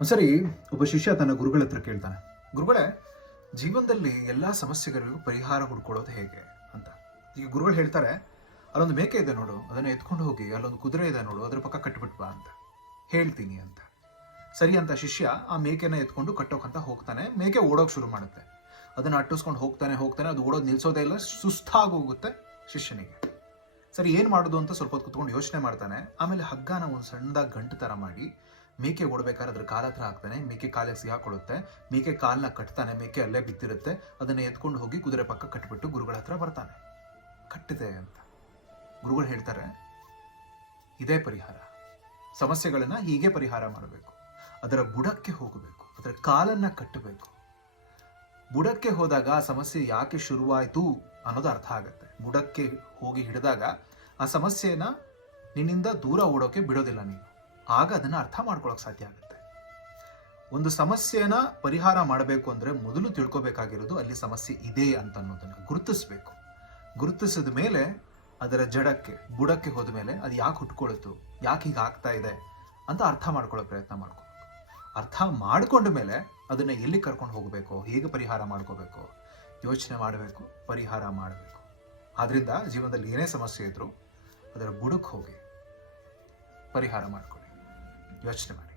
ಒಂದ್ಸರಿ ಒಬ್ಬ ಶಿಷ್ಯ ತನ್ನ ಗುರುಗಳ ಹತ್ರ ಕೇಳ್ತಾನೆ, ಗುರುಗಳೇ, ಜೀವನದಲ್ಲಿ ಎಲ್ಲ ಸಮಸ್ಯೆಗಳಿಗೂ ಪರಿಹಾರ ಹುಡ್ಕೊಳ್ಳೋದು ಹೇಗೆ ಅಂತ. ಈಗ ಗುರುಗಳು ಹೇಳ್ತಾರೆ, ಅಲ್ಲೊಂದು ಮೇಕೆ ಇದೆ ನೋಡು, ಅದನ್ನ ಎತ್ಕೊಂಡು ಹೋಗಿ, ಅಲ್ಲೊಂದು ಕುದುರೆ ಇದೆ ನೋಡು, ಅದ್ರ ಪಕ್ಕ ಕಟ್ಬಿಟ್ಬಾ ಅಂತ ಹೇಳ್ತೀನಿ ಅಂತ. ಸರಿ ಅಂತ ಶಿಷ್ಯ ಆ ಮೇಕೆನ ಎತ್ಕೊಂಡು ಕಟ್ಟೋಕಂತ ಹೋಗ್ತಾನೆ. ಮೇಕೆ ಓಡೋಕ್ ಶುರು ಮಾಡುತ್ತೆ. ಅದನ್ನ ಅಟ್ಟಿಸ್ಕೊಂಡು ಹೋಗ್ತಾನೆ, ಅದು ಓಡೋದು ನಿಲ್ಸೋದೇ ಇಲ್ಲ, ಸುಸ್ತಾಗಿ ಹೋಗುತ್ತೆ ಶಿಷ್ಯನಿಗೆ. ಸರಿ, ಏನ್ ಮಾಡೋದು ಅಂತ ಸ್ವಲ್ಪ ಹೊತ್ತು ಕುತ್ಕೊಂಡು ಯೋಚನೆ ಮಾಡ್ತಾನೆ. ಆಮೇಲೆ ಹಗ್ಗನ ಒಂದು ಸಣ್ಣದಾಗಿ ಗಂಟು ತರ ಮಾಡಿ ಮೇಕೆ ಓಡಬೇಕಾದ್ರೆ ಅದ್ರ ಕಾಲ ಹತ್ರ ಹಾಕ್ತಾನೆ. ಮೇಕೆ ಕಾಲಿಗೆ ಸಿಗಾಕೊಳ್ಳುತ್ತೆ. ಮೇಕೆ ಕಾಲನ್ನ ಕಟ್ತಾನೆ. ಮೇಕೆ ಅಲ್ಲೇ ಬಿದ್ದಿರುತ್ತೆ. ಅದನ್ನ ಎತ್ಕೊಂಡು ಹೋಗಿ ಕುದುರೆ ಪಕ್ಕ ಕಟ್ಬಿಟ್ಟು ಗುರುಗಳ ಹತ್ರ ಬರ್ತಾನೆ. ಕಟ್ಟಿದೆ ಅಂತ ಗುರುಗಳು ಹೇಳ್ತಾರೆ, ಇದೇ ಪರಿಹಾರ. ಸಮಸ್ಯೆಗಳನ್ನ ಹೀಗೆ ಪರಿಹಾರ ಮಾಡಬೇಕು. ಅದರ ಬುಡಕ್ಕೆ ಹೋಗಬೇಕು, ಅದರ ಕಾಲನ್ನ ಕಟ್ಟಬೇಕು. ಬುಡಕ್ಕೆ ಹೋದಾಗ ಆ ಸಮಸ್ಯೆ ಯಾಕೆ ಶುರುವಾಯಿತು ಅನ್ನೋದು ಅರ್ಥ ಆಗುತ್ತೆ. ಬುಡಕ್ಕೆ ಹೋಗಿ ಹಿಡಿದಾಗ ಆ ಸಮಸ್ಯೆನ ನಿನ್ನಿಂದ ದೂರ ಓಡೋಕೆ ಬಿಡೋದಿಲ್ಲ ನೀನು. ಆಗ ಅದನ್ನ ಅರ್ಥ ಮಾಡ್ಕೊಳಕ್ ಸಾಧ್ಯ ಆಗುತ್ತೆ. ಒಂದು ಸಮಸ್ಯೆನ ಪರಿಹಾರ ಮಾಡಬೇಕು ಅಂದ್ರೆ ಮೊದಲು ತಿಳ್ಕೊಬೇಕಾಗಿರೋದು ಅಲ್ಲಿ ಸಮಸ್ಯೆ ಇದೆ ಅಂತ ಅನ್ನೋದನ್ನ ಗುರುತಿಸ್ಬೇಕು. ಗುರುತಿಸಿದ ಮೇಲೆ ಅದರ ಜಡಕ್ಕೆ, ಬುಡಕ್ಕೆ ಹೋದ ಮೇಲೆ ಅದು ಯಾಕೆ ಹುಟ್ಕೊಳ್ತು, ಯಾಕೆ ಹೀಗೆ ಆಗ್ತಾ ಇದೆ ಅಂತ ಅರ್ಥ ಮಾಡ್ಕೊಳ್ಳೋ ಪ್ರಯತ್ನ ಮಾಡ್ಕೋಬೇಕು. ಅರ್ಥ ಮಾಡ್ಕೊಂಡ ಮೇಲೆ ಅದನ್ನ ಎಲ್ಲಿ ಕರ್ಕೊಂಡು ಹೋಗಬೇಕು, ಹೇಗೆ ಪರಿಹಾರ ಮಾಡ್ಕೋಬೇಕು ಯೋಚನೆ ಮಾಡಬೇಕು, ಪರಿಹಾರ ಮಾಡಬೇಕು. ಆದ್ರಿಂದ ಜೀವನದಲ್ಲಿ ಏನೇ ಸಮಸ್ಯೆ ಇದ್ರೂ ಅದರ ಬುಡಕ್ಕೆ ಹೋಗಿ ಪರಿಹಾರ ಮಾಡ್ಕೊಳ್ಳಿ, ಯೋಚನೆ ಮಾಡಿ.